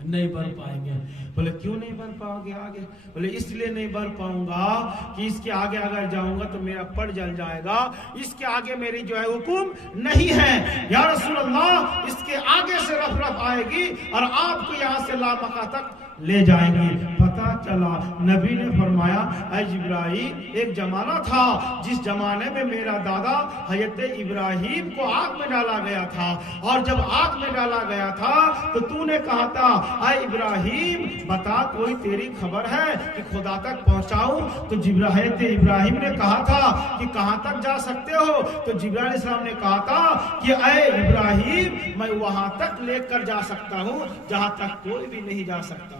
نہیں بڑھ پائیں گے۔ بولے کیوں نہیں بڑھ پاؤ گے آگے؟ بولے اس لیے نہیں بڑھ پاؤں گا کہ اس کے آگے اگر جاؤں گا تو میرا پر جل جائے گا، اس کے آگے میری جو ہے حکم نہیں ہے یا رسول اللہ، اس کے آگے سے رف رف آئے گی اور آپ کو یہاں سے لامکہ تک لے جائیں گے۔ پتا چلا نبی نے فرمایا اے جبرائیل، ایک زمانہ تھا جس زمانے میں میرا دادا حضرت ابراہیم کو آگ میں ڈالا گیا تھا، اور جب آگ میں ڈالا گیا تھا تو تو نے کہا تھا اے ابراہیم بتا کوئی تیری خبر ہے کہ خدا تک پہنچاؤں؟ تو حضرت ابراہیم نے کہا تھا کہ کہاں تک جا سکتے ہو؟ تو جبرائیل علیہ السلام نے کہا تھا کہ اے ابراہیم میں وہاں تک لے کر جا سکتا ہوں جہاں تک کوئی بھی نہیں جا سکتا،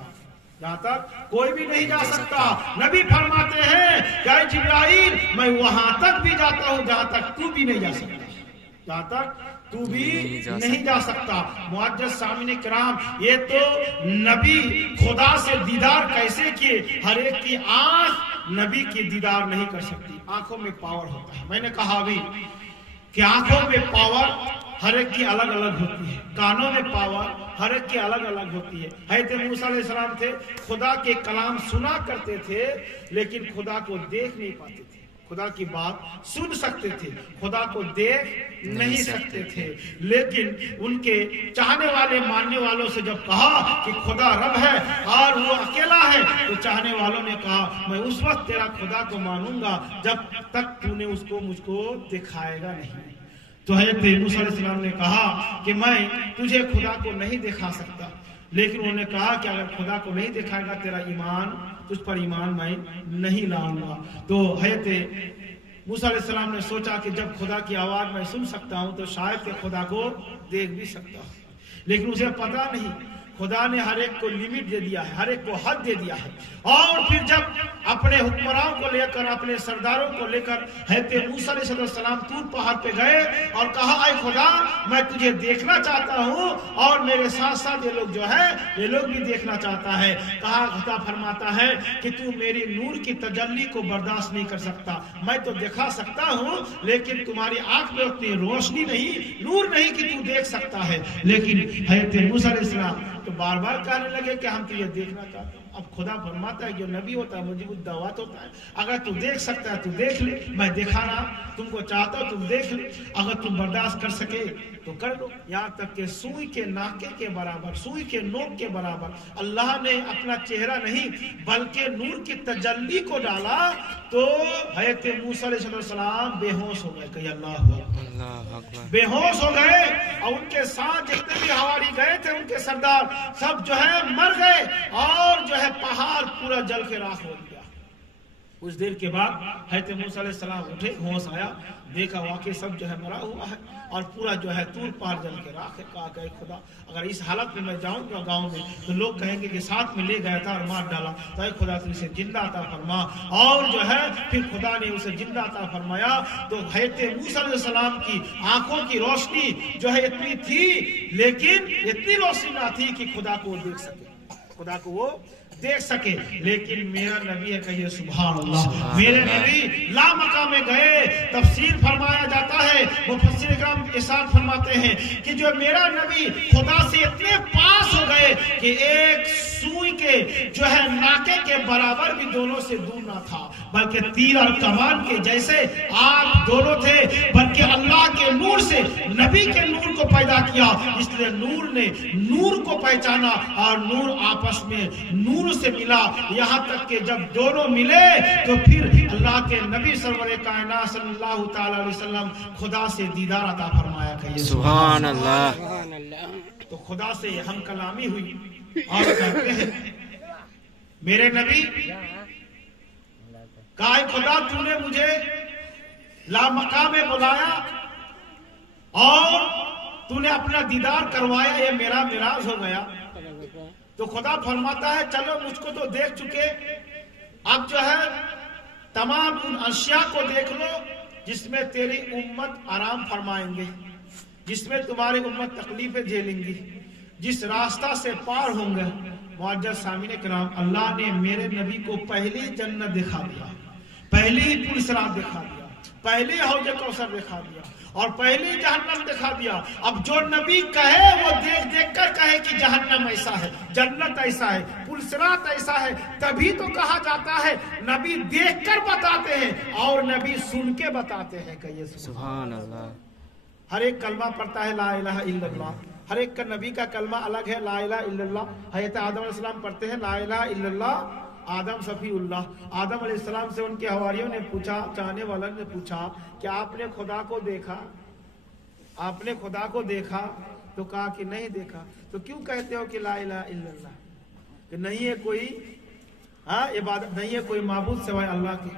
جہاں تک کوئی بھی نہیں جا سکتا۔ نبی فرماتے ہیں کہ اے جبرائیل میں وہاں تک بھی جاتا ہوں جہاں تک تو بھی نہیں جا سکتا، جہاں تک تو بھی نہیں جا سکتا۔ معزز سامعین کرام، یہ تو نبی خدا سے دیدار کیسے کیے؟ ہر ایک کی آنکھ نبی کی دیدار نہیں کر سکتی، آنکھوں میں پاور ہوتا ہے۔ میں نے کہا بھی کہ آنکھوں میں پاور ہر ایک کی الگ الگ ہوتی ہے، کانوں میں پاور ہر ایک کی الگ الگ ہوتی ہے۔ حضرت موسیٰ علیہ السلام تھے، خدا کے کلام سنا کرتے تھے لیکن خدا کو دیکھ نہیں پاتے تھے، خدا کی بات سن سکتے تھے، خدا کو دیکھ نہیں سکتے تھے۔ لیکن ان کے چاہنے والے ماننے والوں سے جب کہا کہ خدا رب ہے اور وہ اکیلا ہے، تو چاہنے والوں نے کہا میں اس وقت تیرا خدا کو مانوں گا جب تک تو نے اس کو مجھ کو دکھائے گا نہیں۔ تو حضرت موسیٰ علیہ السلام نے کہا کہ میں تجھے خدا کو نہیں دکھا سکتا، لیکن انہوں نے کہا کہ اگر خدا کو نہیں دکھائے گا تیرا ایمان، تجھ پر ایمان میں نہیں لاؤں گا۔ تو حضرت موسیٰ علیہ السلام نے سوچا کہ جب خدا کی آواز میں سن سکتا ہوں تو شاید کہ خدا کو دیکھ بھی سکتا ہوں، لیکن اسے پتا نہیں خدا نے ہر ایک کو لیمٹ دے دیا ہے، ہر ایک کو حد دے دیا ہے۔ اور پھر جب اپنے حکمرانوں کو لے کر، اپنے سرداروں کو لے کر حضرت موسیٰ علیہ السلام طور پہاڑ پہ گئے اور کہا اے خدا میں تجھے دیکھنا چاہتا ہوں اور میرے ساتھ ساتھ یہ لوگ جو ہے یہ لوگ بھی دیکھنا چاہتا ہے۔ کہا خدا فرماتا ہے کہ تو میری نور کی تجلی کو برداشت نہیں کر سکتا، میں تو دکھا سکتا ہوں لیکن تمہاری آنکھ میں اتنی روشنی نہیں، نور نہیں کہ تو دیکھ سکتا ہے۔ لیکن حضرت موسیٰ علیہ السلام تو بار بار کہنے لگے کہ ہم تجھے دیکھنا چاہتے ہیں۔ اب خدا فرماتا ہے جو نبی ہوتا ہے مجیب الدعوات ہوتا ہے، اگر تو دیکھ سکتا ہے تو دیکھ لے، میں دکھانا تم کو چاہتا ہوں تم دیکھ لے، اگر تم برداشت کر سکے تو کر لو۔ یہاں تک کہ سوئی کے ناکے کے برابر، سوئی کے نوک کے برابر اللہ نے اپنا چہرہ نہیں بلکہ نور کی تجلی کو ڈالا، تو حضرت موسیٰ علیہ السلام بے ہوش ہو گئے، کہ اللہ اکبر، بے ہوش ہو گئے، اور ان کے ساتھ جتنے بھی حواری گئے تھے ان کے سردار سب جو ہے مر گئے، اور جو ہے پہاڑ پورا جل کے راکھ ہو گیا۔ کچھ دیر کے بعد حضرت موسیٰ علیہ السلام اٹھے، ہوش آیا، دیکھا واقعی سب جو ہے مرا ہوا ہے اور پورا جو ہے طور پہاڑ جل کے راکھ ہے۔ کہا کہ خدا اگر اس حالت میں جاؤں گا گاؤں میں تو لوگ کہیں گے کہ ساتھ میں لے گیا تھا اور مار ڈالا، تو اے خدا تو اسے زندہ عطا فرما۔ اور جو ہے پھر خدا نے اسے زندہ عطا فرمایا۔ تو حضرت موسیٰ علیہ السلام کی آنکھوں کی روشنی جو ہے اتنی تھی، لیکن اتنی روشنی نہ تھی کہ خدا کو دیکھ سکے، خدا کو وہ دیکھ سکے۔ لیکن میرا نبی ہے، کہیے سبحان اللہ، میرے نبی لامکہ میں گئے۔ تفسیر فرمایا جاتا ہے، مفسر کرام ارشاد فرماتے ہیں کہ جو میرا نبی خدا سے اتنے پاس ہو گئے کہ ایک سوئی کے جو ہے ناکے کے برابر بھی دونوں سے دور نہ تھا، بلکہ تیر اور کمان کے جیسے آپ دونوں تھے، بلکہ اللہ کے نور سے نبی کے نور کو پیدا کیا، اس لیے نور نے نور کو پہچانا اور نور آپس میں نور سے ملا، یہاں تک کہ جب دونوں ملے تو پھر اللہ کے نبی سرور کائنات صلی اللہ تعالی علیہ وسلم خدا سے دیدار عطا فرمایا، کہیے سبحان اللہ۔ تو خدا سے ہم کلامی ہوئی اور کہتے ہیں میرے نبی کہا خدا تو نے مجھے لامکہ میں بلایا اور تو نے اپنا دیدار کروایا، یہ میرا معراج ہو گیا۔ تو خدا فرماتا ہے چلو مجھ کو تو دیکھ چکے، اب جو ہے تمام ان اشیاء کو دیکھ لو جس میں تیری امت آرام فرمائیں گے، جس میں تمہاری امت تکلیفیں جھیلیں گی، جس راستہ سے پار ہوں گے۔ معزز سامعین کرام، اللہ نے میرے نبی کو پہلی جنت دکھا دیا، پہلی پل صراط دکھا دیا، پہلے حوض کوثر دکھا دیا اور پہلے جہنم دکھا دیا. اب جو نبی کہے وہ دیکھ دیکھ کر کہے کہ جہنم ایسا ہے، جنت ایسا ہے، پل صراط ایسا ہے، تبھی تو کہا جاتا ہے نبی دیکھ کر بتاتے ہیں اور نبی سن کے بتاتے ہیں. کہیے سبحان اللہ. ہر ایک کلمہ پڑھتا ہے لا الہ الا اللہ، ہر ایک کا نبی کا کلمہ الگ ہے لا الہ الا اللہ. حضرت آدم علیہ السلام پڑھتے ہیں لا الہ الا اللہ آدم صفی اللہ. آدم علیہ السلام سے ان کے حواریوں نے پوچھا، چاہنے والوں نے پوچھا کہ آپ نے خدا کو دیکھا؟ آپ نے خدا کو دیکھا؟ تو کہا کہ نہیں دیکھا. تو کیوں کہتے ہو کہ لا الہ الا اللہ؟ کہ نہیں ہے کوئی عبادت، نہیں ہے کوئی معبود سوائے اللہ کے.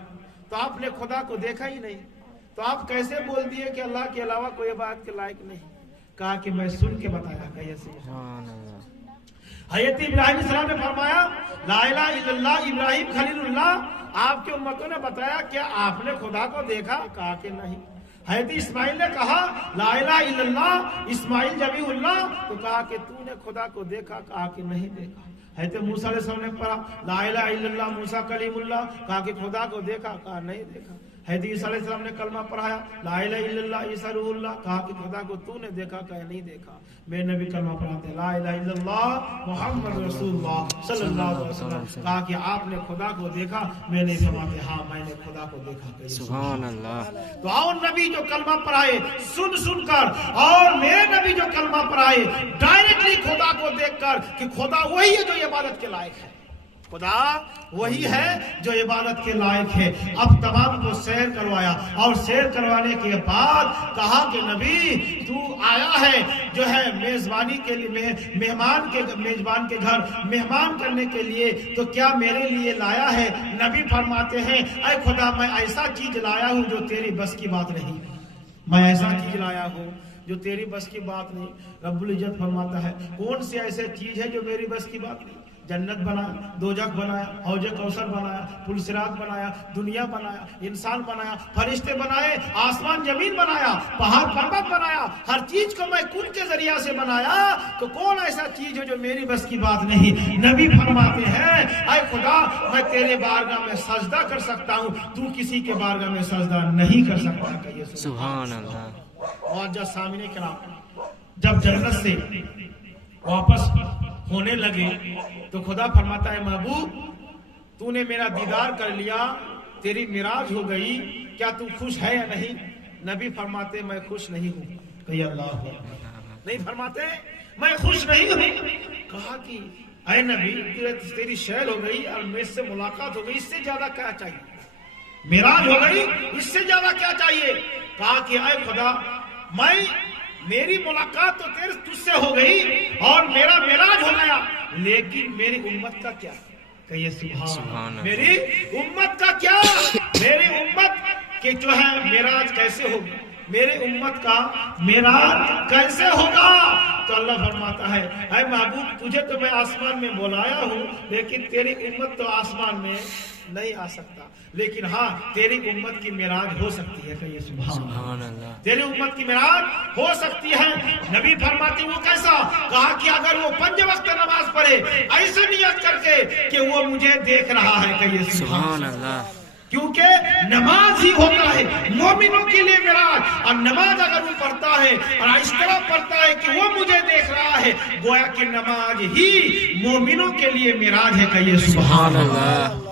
تو آپ نے خدا کو دیکھا ہی نہیں، تو آپ کیسے بول دیے کہ اللہ کے علاوہ کوئی عبادت کے لائق نہیں؟ کہا کہ میں سن کے بتایا. کہیے سبحان اللہ. حضرت ابراہیم علیہ السلام نے فرمایا لا الہ الا اللہ ابراہیم خلیل اللہ. آپ کے امتوں نے بتایا کیا آپ نے خدا کو دیکھا؟ کہا کہ نہیں. حضرت اسماعیل نے کہا لا الہ الا اللہ اسماعیل جبی اللہ. تو کہا کہ تو نے خدا کو دیکھا؟ کہا کہ نہیں دیکھا. حضرت موسیٰ علیہ السلام نے پڑھا لا الہ الا اللہ موسیٰ کلیم اللہ. کہا کہ خدا کو دیکھا؟ کہا نہیں دیکھا. حضرت عیسیٰ علیہ السلام نے کلمہ پڑھایا لا الہ الا اللہ عیسیٰ روح اللہ. کہا کہ خدا کو تو نے دیکھا؟ کہا نہیں دیکھا. میں نبی کلمہ پڑھاتے لا الہ الا اللہ محمد رسول اللہ صلی اللہ علیہ وسلم. کہا کہ آپ نے خدا کو دیکھا؟ میں نے فرماتے ہاں میں نے خدا کو دیکھا. سبحان اللہ. تو اور نبی جو کلمہ پڑھائے سن سن کر، اور میرے نبی جو کلمہ پڑھائے ڈائریکٹلی خدا کو دیکھ کر کہ خدا وہی ہے جو عبادت کے لائق ہے، خدا وہی ہے جو عبادت کے لائق ہے. اب تمام کو سیر کروایا اور سیر کروانے کے بعد کہا کہ نبی تو آیا ہے جو ہے میزبانی کے لیے، میزبان کے گھر مہمان کرنے کے لیے، تو کیا میرے لیے لایا ہے؟ نبی فرماتے ہیں اے خدا میں ایسا چیز لایا ہوں جو تیری بس کی بات نہیں. میں ایسا چیز لایا ہوں جو تیری بس کی بات نہیں. رب العزت فرماتا ہے کون سی ایسے چیز ہے جو میری بس کی بات نہیں؟ جنت بنایا، دوزخ بنایا، حوض کوثر بنایا، پل صراط بنایا، دنیا بنایا، انسان بنایا، فرشتے بنائے، آسمان زمین بنایا، پہاڑ پروت بنایا. ہر چیز کو میں کن کے ذریعہ سے بنایا. تو کون ایسا چیز ہے جو میری بس کی بات نہیں؟ نبی فرماتے ہیں اے خدا میں تیرے بارگاہ میں سجدہ کر سکتا ہوں، تو کسی کے بارگاہ میں سجدہ نہیں کر سکتا. کہیے سبحان اللہ. معزز سامعین کرام، جب جنت سے واپس ہونے لگے تو خدا فرماتا ہے محبوب تو نے میرا دیدار کر لیا، تیری معراج ہو گئی، کیا تو خوش ہے یا نہیں؟ نبی فرماتے میں خوش نہیں ہوں. کہیے اللہ. نہیں فرماتے میں خوش نہیں ہوں. کہا کہ اے نبی تیری شیل ہو گئی اور میرے سے ملاقات ہو گئی، اس سے زیادہ کیا چاہیے؟ معراج ہو گئی، اس سے زیادہ کیا چاہیے؟ کہا کہ اے خدا میری ملاقات تو تجھ سے ہو گئی اور میرا معراج ہو گیا، لیکن میری امت کا کیا؟ کہیے سبحان. میری امت کا کیا؟ میری امت کے جو ہے معراج کیسے ہوگی؟ میرے امت کا معراج کیسے ہوگا؟ تو اللہ فرماتا ہے اے محبوب تجھے تو میں آسمان میں بلایا ہوں، لیکن تیری امت تو آسمان میں نہیں آ سکتا، لیکن ہاں تیری امت کی معراج ہو سکتی ہے. کہیے سبحان اللہ. تیری امت کی معراج ہو سکتی ہے. نبی فرماتے وہ کیسا؟ کہا کہ اگر وہ 5 وقت نماز پڑھے ایسے نیت کر کے کہ وہ مجھے دیکھ رہا ہے. کہیے سبحان اللہ. کیونکہ نماز ہی ہوتا ہے مومنوں کے لیے معراج، اور نماز اگر وہ پڑھتا ہے اور اس طرح پڑھتا ہے کہ وہ مجھے دیکھ رہا ہے، گویا کہ نماز ہی مومنوں کے لیے معراج ہے. کہیے سبحان اللہ.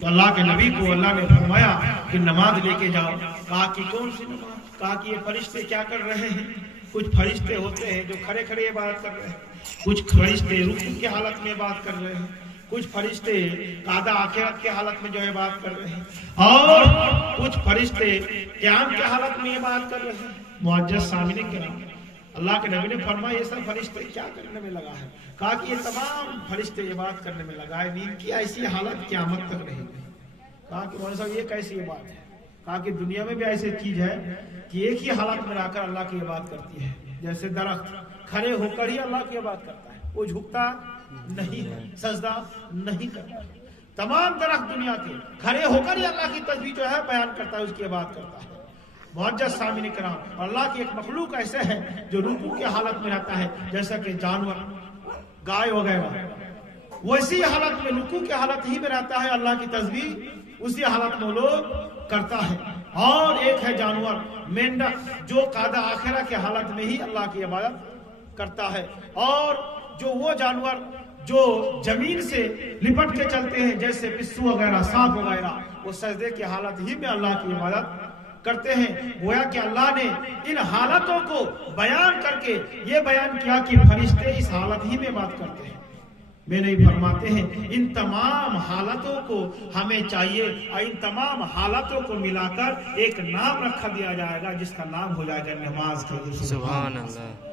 تو اللہ کے نبی کو اللہ نے فرمایا کہ نماز لے کے جاؤ. کہا کہ کون سی نماز؟ کہا کہ یہ فرشتے کیا کر رہے ہیں؟ کچھ فرشتے ہوتے ہیں جو کھڑے کھڑے عبادت کر رہے ہیں، کچھ فرشتے رکوع کی حالت میں عبادت کر رہے ہیں، کچھ فرشتے قعدہ آخرت کے حالت میں جو عبادت کر رہے ہیں، اور کچھ فرشتے قیام کے حالت میں عبادت کر رہے ہیں. معزز سامعین کرام، اللہ کے نبی نے فرمایا یہ سب فرشتے کیا کرنے میں لگا ہے؟ کہا کہ یہ تمام فرشتے عبادت کرنے میں لگا ہے، ان کی ایسی حالت قیامت تک رہے گی. کہا کہ مولانا صاحب یہ کیسی عبادت ہے؟ کہا کہ دنیا میں بھی ایسی چیز ہے کہ ایک ہی حالت میں رہ کر اللہ کی عبادت کرتی ہے. جیسے درخت کھڑے ہو کر ہی اللہ کی عبادت کرتا ہے، وہ جھکتا نہیں ہے، سجدہ نہیں کرتا. تمام درخت دنیا کے کھڑے ہو کر ہی اللہ کی تسبیح جو ہے بیان کرتا ہے، اس کی عبادت کرتا ہے. معزز سامعین کرام، اللہ کی ایک مخلوق ایسے ہے جو رکوع کی حالت میں رہتا ہے، جیسا کہ جانور گائے وغیرہ ویسی حالت میں رکوع کی حالت ہی میں رہتا ہے، اللہ کی تسبیح اسی حالت میں لوگ کرتا ہے. اور ایک ہے جانور مینڈک جو قادہ آخرہ کے حالت میں ہی اللہ کی عبادت کرتا ہے، اور جو وہ جانور جو زمین سے لپٹ کے چلتے ہیں جیسے پسو وغیرہ سانپ وغیرہ، وہ سجدے کی حالت ہی میں اللہ کی عبادت کرتے ہیں۔ گویا کہ اللہ نے ان حالتوں کو بیان کر کے یہ بیان کیا کہ فرشتے اس حالت ہی میں بات کرتے ہیں۔ میں نہیں فرماتے ہیں ان تمام حالتوں کو ہمیں چاہیے اور ان تمام حالتوں کو ملا کر ایک نام رکھا دیا جائے گا جس کا نام ہو جائے گا نماز کے۔ سبحان اللہ۔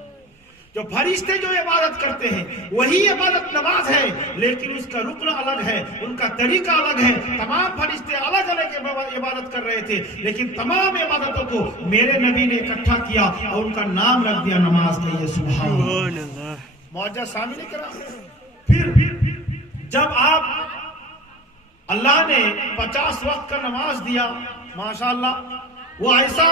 جو فرشتے جو عبادت کرتے ہیں وہی عبادت نماز ہے، لیکن اس کا رکن الگ ہے، ان کا طریقہ الگ ہے۔ تمام فرشتے الگ الگ عبادت کر رہے تھے، لیکن تمام عبادتوں کو میرے نبی نے اکٹھا کیا اور ان کا نام رکھ دیا نماز کے لیے۔ سبحان اللہ۔ معجزہ شامل کرا۔ پھر جب آپ اللہ نے 50 وقت کا نماز دیا، ماشاءاللہ وہ ایسا